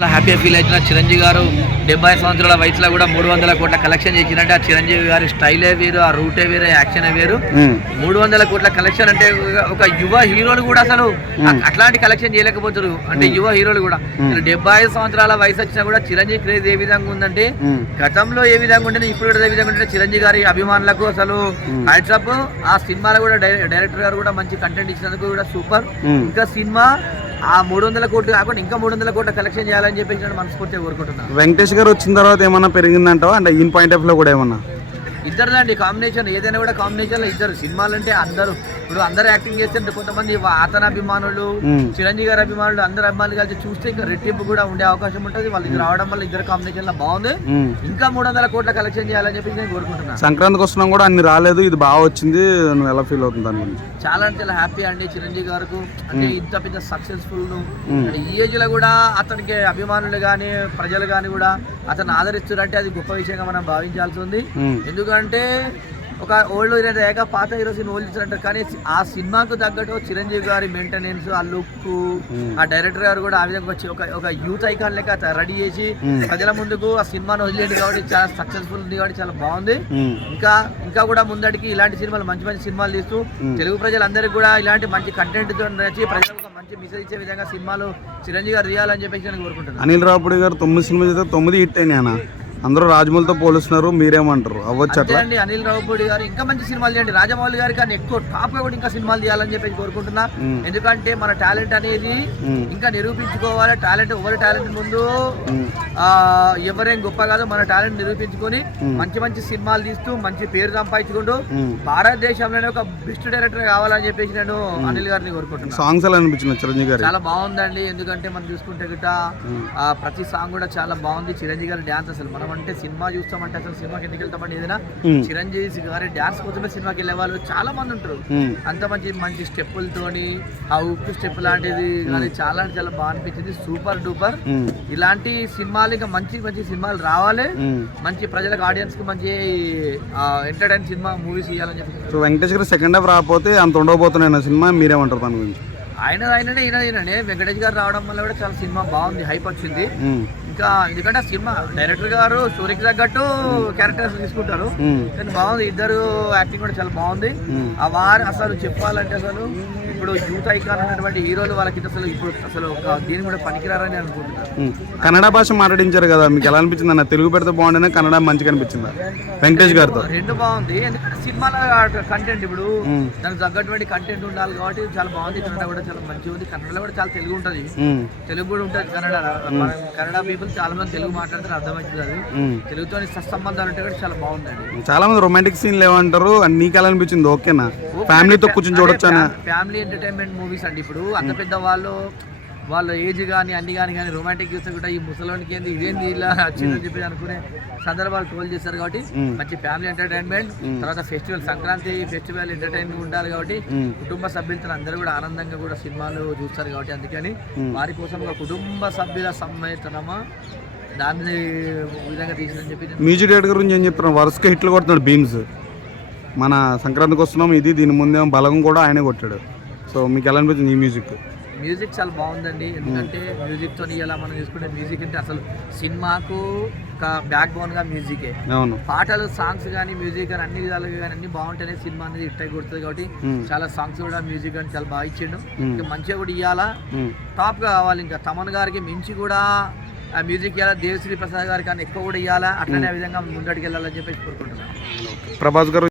చాలా హ్యాపీగా ఫీల్ అవుతున్న చిరంజీవి గారు డెబ్బై సంవత్సరాల వయసులో కూడా మూడు వందల కోట్ల కలెక్షన్ చేసినట్టే ఆ చిరంజీవి గారి స్టైలే వేరు ఆ రూటే వేరే యాక్షనే వేరు. మూడు వందల కోట్ల కలెక్షన్ అంటే ఒక- యువ హీరోలు కూడా అసలు అట్లాంటి కలెక్షన్ చేయలేకపోతారు అంటే యువ హీరోలు కూడా. డెబ్బై ఐదు సంవత్సరాల వయసు వచ్చినా కూడా చిరంజీవి క్రేజ్ ఏ విధంగా ఉందంటే గతంలో ఏ విధంగా ఉండేది ఇప్పుడు కూడా ఏ విధంగా ఉంటే చిరంజీవి గారి అభిమానులకు అసలు హ్యాట్సప్ ఆ సినిమాలో కూడా డైరెక్టర్ గారు కూడా మంచి కంటెంట్ ఇచ్చినందుకు కూడా సూపర్ ఇంకా సినిమా ఆ మూడు వందల కోట్లు కాకుండా ఇంకా మూడు వందల కోట్ల కలెక్షన్ చేయాలని చెప్పేసి మనస్ఫూర్తిగా కోరుకుంటున్నాను. వెంకటేష్ గారు వచ్చిన తర్వాత ఏమన్నా పెరిగిందంటావా? అంటే ఇన్ పాయింట్ ఆఫ్లో కూడా ఏమన్నా? ఇద్దరుదండి కాంబినేషన్ ఏదైనా కూడా కాంబినేషన్లో ఇద్దరు. సినిమాలు అంటే అందరూ. ఇప్పుడు అందరూ యాక్టింగ్ చేస్తుంటే కొంతమంది అతని అభిమానులు. చిరంజీవి గారి అభిమానులు అందరు అభిమానులు కలిసి చూస్తే ఇంకా రెట్టింపు కూడా ఉండే అవకాశం ఉంటుంది. వాళ్ళు ఇది రావడం వల్ల ఇద్దరు కాంబినేషన్లో బాగుంది. ఇంకా మూడు వందల కోట్ల కలెక్షన్ చేయాలని చెప్పి నేను కోరుకుంటున్నాను. సంక్రాంతికి వస్తున్నాం కూడా అన్ని రాలేదు. ఇది బాగా వచ్చింది. నువ్వు ఎలా ఫీల్ అవుతుంది దాని గురించి? చాలా అంటే చాలా హ్యాపీ అండి చిరంజీవి గారికి. అంటే ఇంత పెద్ద సక్సెస్ఫుల్. ఈ ఏజ్లో కూడా అతనికి అభిమానులు కానీ ప్రజలు కానీ కూడా అతను ఆదరిస్తున్నారంటే అది గొప్ప విషయంగా మనం భావించాల్సి ఉంది. ఎందుకంటే ఒక ఓల్డ్ హీరో ఏక పాత హీరోస్ ఓల్డ్ ఇచ్చినట్టు కానీ ఆ సినిమాకు తగ్గట్టు చిరంజీవి గారి మెయింటెనెన్స్ ఆ లుక్ ఆ డైరెక్టర్ గారు కూడా ఆ విధంగా వచ్చి ఒక ఒక యూత్ ఐకాన్ లెక్క రెడీ చేసి మ్మ్. ప్రజల ముందుకు ఆ సినిమాను వదిలేడు కాబట్టి చాలా సక్సెస్ఫుల్ ఉంది కాబట్టి చాలా బాగుంది. మ్మ్. ఇంకా ఇంకా కూడా ముందడికి ఇలాంటి సినిమాలు మంచి మంచి సినిమాలు తీస్తూ తెలుగు ప్రజలందరికీ కూడా ఇలాంటి మంచి కంటెంట్తో నచ్చి ప్రజలకు ఒక మంచి మెసేజ్ ఇచ్చే విధంగా సినిమాలు చిరంజీవి గారు తీయాలని చెప్పేసి నేను కోరుకుంటున్నాను. అనిల్ రావుపూడి గారు తొమ్మిది సినిమా తొమ్మిది హిట్ అన్న. అందరూ రాజమౌళితో పోలుస్తున్నారు మీరేమంటారు? అవ్వచ్చు అట్లా అండి అనిల్ రావుపూడి గారు ఇంకా మంచి సినిమాలు చేయండి. రాజమౌళి గారి కానీ ఎక్కువ టాప్గా కూడా ఇంకా సినిమాలు తీయాలని చెప్పేసి కోరుకుంటున్నా. ఎందుకంటే మన టాలెంట్ అనేది. ఇంకా నిరూపించుకోవాలి. టాలెంట్ ఎవరి టాలెంట్ ముందు ఎవరేం గొప్ప కాదు మన టాలెంట్ నిరూపించుకొని. మంచి మంచి సినిమాలు తీస్తూ మంచి పేరు సంపాదించుకుంటూ. భారతదేశంలోనే ఒక బెస్ట్ డైరెక్టర్ కావాలని చెప్పేసి నేను అనిల్ గారిని కోరుకుంటున్నాను సాంగ్స్ ఎలా అనిపించింది చిరంజీవి గారి? చాలా బాగుందండి. ఎందుకంటే మనం చూసుకుంటే గిట్ట ప్రతి సాంగ్ కూడా చాలా బాగుంది. చిరంజీవి గారి డ్యాన్స్ అసలు మనం అంటే సినిమా చూస్తామంటే అసలు సినిమాకి ఎందుకు వెళ్తామంటే ఏదైనా. చిరంజీవి గారి డ్యాన్స్ కోసమే సినిమాకి వెళ్ళే వాళ్ళు చాలా మంది ఉంటారు. అంత మంచి మంచి స్టెప్పులతోని ఆ ఉప్పు స్టెప్ లాంటిది కానీ చాలా అంటే చాలా బాగా అనిపించింది సూపర్ డూపర్. ఇలాంటి సినిమాలు ఇంకా మంచి మంచి సినిమాలు రావాలి. మంచి ప్రజలకు ఆడియన్స్కి మంచి ఎంటర్టైన్ సినిమా మూవీస్ ఇవ్వాలని చెప్పి సో వెంకటేష్ గారు సెకండ్ హాఫ్ రాకపోతే అంత ఉండబోతున్నాయి సినిమా మీరేమంటారు దాని గురించి ఆయన ఆయననే ఈయన ఈయననే వెంకటేష్ గారు రావడం వల్ల కూడా చాలా సినిమా బాగుంది హైప్ వచ్చింది. ఇంకా ఎందుకంటే సినిమా డైరెక్టర్ గారు స్టోరీకి తగ్గట్టు క్యారెక్టర్స్ తీసుకుంటారు. కానీ బాగుంది ఇద్దరు యాక్టింగ్ కూడా చాలా బాగుంది. ఆ వారు అసలు చెప్పాలంటే అసలు ఇప్పుడు యూత్ ఐకాన్ ఉన్నటువంటి హీరోలు వాళ్ళకి అసలు ఇప్పుడు అసలు ఒక దీని కూడా పనికిరారని అనుకుంటున్నారు. కన్నడ భాష మాట్లాడించారు కదా మీకు ఎలా అనిపించింది అన్న? తెలుగు పెడితే బాగుండేనా కన్నడ మంచిగా అనిపించిందా? వెంకటేష్ గారితో. రెండు బాగుంది ఎందుకంటే సినిమాల కంటెంట్ ఇప్పుడు. దానికి తగ్గటువంటి కంటెంట్ ఉండాలి కాబట్టి చాలా బాగుంది కన్నడ కూడా చాలా మంచిగా ఉంది కన్నడలో కూడా చాలా తెలుగు ఉంటుంది. తెలుగు కూడా ఉంటుంది కన్నడ కన్నడ పీపుల్ చాలా మంది తెలుగు మాట్లాడితే అర్థమవుతుంది. తెలుగుతో సత్సంబంధాలు ఉంటే కూడా చాలా బాగుందండి. చాలా మంది రొమాంటిక్ సీన్లు ఏమంటారు నీకు ఎలా అనిపించింది? ఓకేనా? ఫ్యామిలీతో కూర్చొని చూడొచ్చు ఫ్యామిలీ ఎంటర్టైన్మెంట్ మూవీస్ అండి ఇప్పుడు. అంత పెద్ద వాళ్ళు వాళ్ళ ఏజ్ కానీ అన్ని కానీ కానీ రొమాంటిక్ చూస్తే కూడా ఈ ముసలోనికి ఏంది ఇదేంది ఇలా వచ్చిందని చెప్పి అనుకునే సందర్భాలు ట్రోల్ చేస్తారు కాబట్టి మ్మ్. మంచి ఫ్యామిలీ ఎంటర్టైన్మెంట్ తర్వాత ఫెస్టివల్ సంక్రాంతి ఫెస్టివల్ ఎంటర్టైన్మెంట్ ఉండాలి కాబట్టి. కుటుంబ సభ్యులతో అందరూ కూడా ఆనందంగా కూడా సినిమాలు చూస్తారు కాబట్టి అందుకని. వారి కోసం ఒక కుటుంబ సభ్యుల సమ్మేతనమా దాన్ని విధంగా తీసిందని చెప్పి మ్యూజిక్ డైరెక్టర్ గురించి ఏం చెప్తున్నాడు వరుసగా హిట్లు కొడుతున్నాడు బీమ్స్ మన సంక్రాంతికి వస్తున్నాం ఇది దీని ముందేమో బలగం కూడా ఆయనే కొట్టాడు. సో మీకు ఎలా అనిపించింది ఈ మ్యూజిక్? మ్యూజిక్ చాలా బాగుందండి. ఎందుకంటే మ్యూజిక్తో ఇలా మనం చూసుకుంటే మ్యూజిక్ అంటే అసలు సినిమాకు ఒక బ్యాక్ బోన్గా మ్యూజికే. అవును. పాటలు సాంగ్స్ కానీ మ్యూజిక్ కానీ అన్ని విధాలుగా కానీ అన్ని బాగుంటేనే సినిమా అనేది హిట్ అయి కొడుతుంది కాబట్టి. చాలా సాంగ్స్ కూడా మ్యూజిక్ అని చాలా బాగా ఇచ్చిండు. ఇంకా మంచిగా కూడా ఇవ్వాలా. టాప్గా కావాలి ఇంకా. తమన్ గారికి మించి కూడా ఆ మ్యూజిక్ ఇవ్వాలా దేవశ్రీ ప్రసాద్ గారికి కానీ ఎక్కువ కూడా ఇవ్వాలా అట్లనే విధంగా ముందడికి వెళ్ళాలని చెప్పేసి కోరుకుంటున్నాను. ప్రభాస్ గారు